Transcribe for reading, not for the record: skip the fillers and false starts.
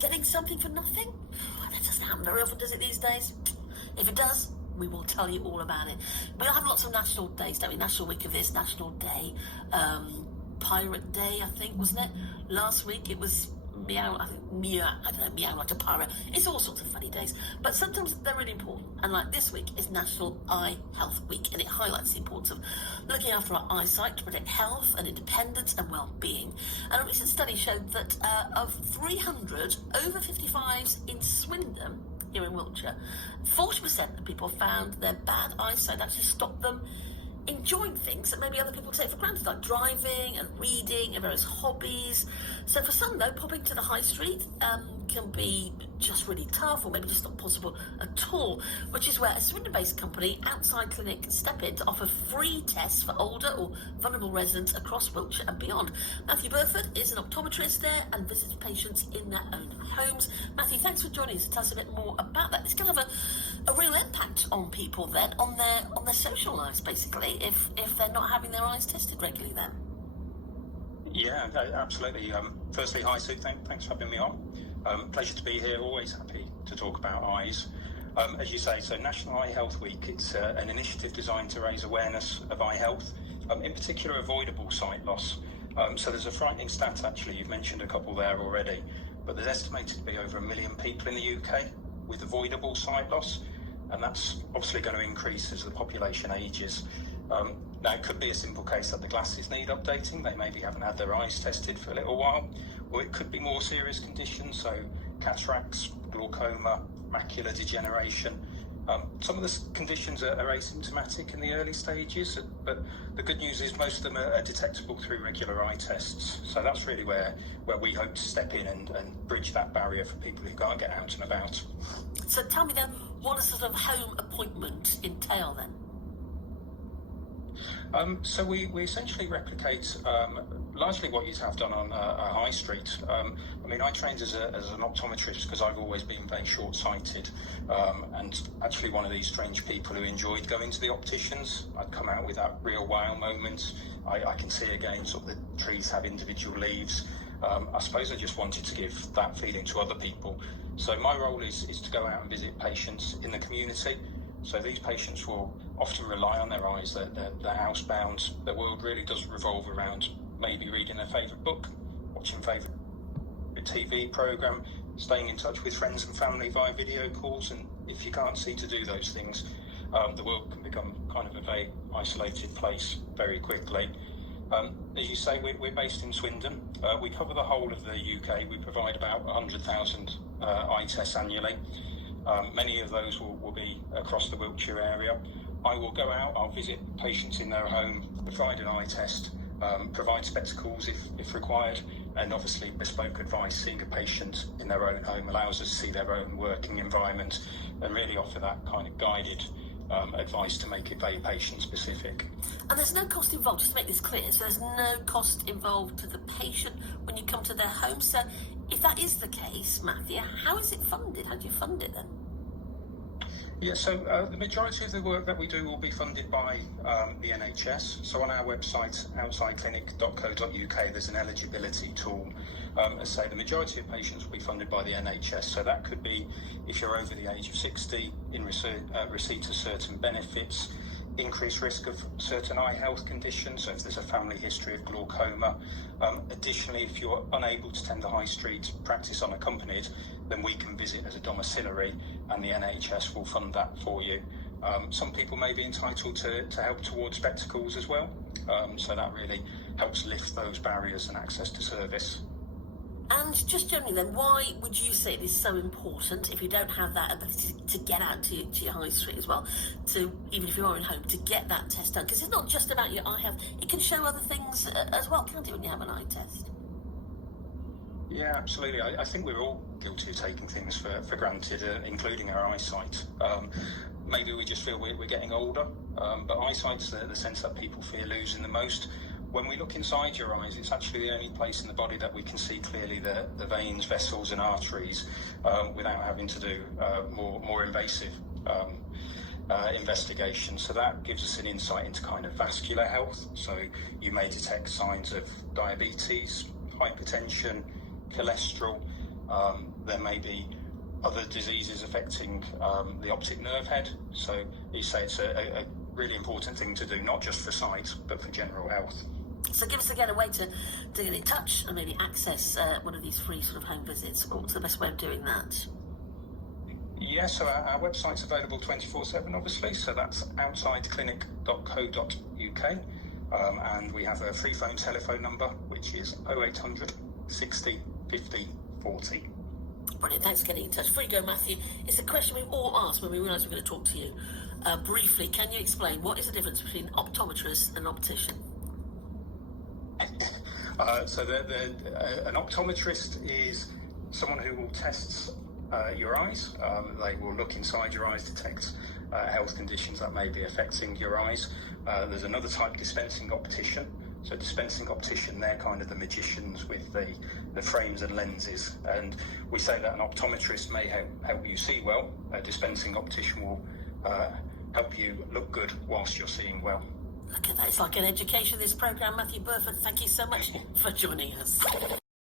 Getting something for nothing? That doesn't happen very often, does it, these days? If it does, we will tell you all about it. We'll have lots of national days, don't we? National Week of this, National Day, Pirate Day, I think, wasn't it? Last week it was meow like a pirate. It's all sorts of funny days, but sometimes they're really important. And like this week is National Eye Health Week, and it highlights the importance of looking after our eyesight to protect health and independence and well-being. And a recent study showed that of 300 over 55s in Swindon, here in Wiltshire, 40% of people found their bad eyesight actually stopped them enjoying things that maybe other people take for granted, like driving and reading and various hobbies. So for some, though, popping to the high street can be just really tough, or maybe just not possible at all, which is where a Swindon-based company, OutsideClinic, step in to offer free tests for older or vulnerable residents across Wiltshire and beyond. Matthew Burford is an optometrist there and visits patients in their own homes. Matthew, thanks for joining us to tell us a bit more about that. It's going to have a real impact on people then, on their social lives, basically, if they're not having their eyes tested regularly then. Yeah, absolutely. Firstly, hi Sue, thanks for having me on. Pleasure to be here, always happy to talk about eyes. As you say, so National Eye Health Week, it's an initiative designed to raise awareness of eye health, in particular avoidable sight loss. So there's a frightening stat, actually, you've mentioned a couple there already, but there's estimated to be over 1 million people in the UK with avoidable sight loss, and that's obviously going to increase as the population ages. Now, it could be a simple case that the glasses need updating. They maybe haven't had their eyes tested for a little while, or it could be more serious conditions, so cataracts, glaucoma, macular degeneration. Some of the conditions are asymptomatic in the early stages, but the good news is most of them are detectable through regular eye tests. So that's really where we hope to step in and bridge that barrier for people who can't get out and about. So tell me then, what does sort of home appointment entail then? So we essentially replicate largely what you'd have done on a high street. I mean, I trained as an optometrist because I've always been very short-sighted, and actually one of these strange people who enjoyed going to the opticians. I'd come out with that real wow moment. I can see again, sort of the trees have individual leaves. I suppose I just wanted to give that feeling to other people. So my role is to go out and visit patients in the community. So these patients will often rely on their eyes, they're housebound. Their world really does revolve around maybe reading their favourite book, watching favourite TV programme, staying in touch with friends and family via video calls, and if you can't see to do those things, the world can become kind of a very isolated place very quickly. As you say, we're based in Swindon. We cover the whole of the UK. We provide about 100,000 eye tests annually. Many of those will be across the Wiltshire area. I will go out, I'll visit patients in their home, provide an eye test, provide spectacles if required, and obviously bespoke advice. Seeing a patient in their own home allows us to see their own working environment and really offer that kind of guided advice to make it very patient specific. And there's no cost involved, just to make this clear, so there's no cost involved to the patient when you come to their home. So if that is the case, Matthew, how is it funded? How do you fund it then? Yeah, so the majority of the work that we do will be funded by the NHS. So on our website, OutsideClinic.co.uk, there's an eligibility tool. As I say, the majority of patients will be funded by the NHS. So that could be if you're over the age of 60, in receipt of certain benefits, increased risk of certain eye health conditions, so if there's a family history of glaucoma. Additionally, if you're unable to attend the high street practice unaccompanied, then we can visit as a domiciliary and the NHS will fund that for you. Some people may be entitled to help towards spectacles as well, so that really helps lift those barriers and access to service. And just generally then, why would you say it is so important, if you don't have that ability to get out to your high street as well, to, even if you are in home, to get that test done? Because it's not just about your eye health, it can show other things as well, can't it, when you have an eye test? Yeah, absolutely. I think we're all guilty of taking things for granted, including our eyesight. Maybe we just feel we're getting older, but eyesight's the sense that people fear losing the most. When we look inside your eyes, it's actually the only place in the body that we can see clearly the veins, vessels and arteries without having to do more invasive investigation. So that gives us an insight into kind of vascular health. So you may detect signs of diabetes, hypertension, cholesterol. There may be other diseases affecting the optic nerve head. So you say it's a really important thing to do, not just for sight, but for general health. So give us again a way to get in touch and maybe access one of these free sort of home visits. What's the best way of doing that? Yes, so our website's available 24/7, obviously, so that's OutsideClinic.co.uk, and we have a free phone telephone number, which is 0800 60 50 40. Brilliant, thanks for getting in touch. Before you go, Matthew, it's a question we all ask when we realise we're going to talk to you. Briefly, can you explain what is the difference between an optometrist and an optician? So an optometrist is someone who will test your eyes. They will look inside your eyes, detect health conditions that may be affecting your eyes. There's another type, dispensing optician. So dispensing optician, they're kind of the magicians with the frames and lenses. And we say that an optometrist may help you see well. A dispensing optician will help you look good whilst you're seeing well. Look at that, it's like an education, this programme. Matthew Burford, thank you so much for joining us.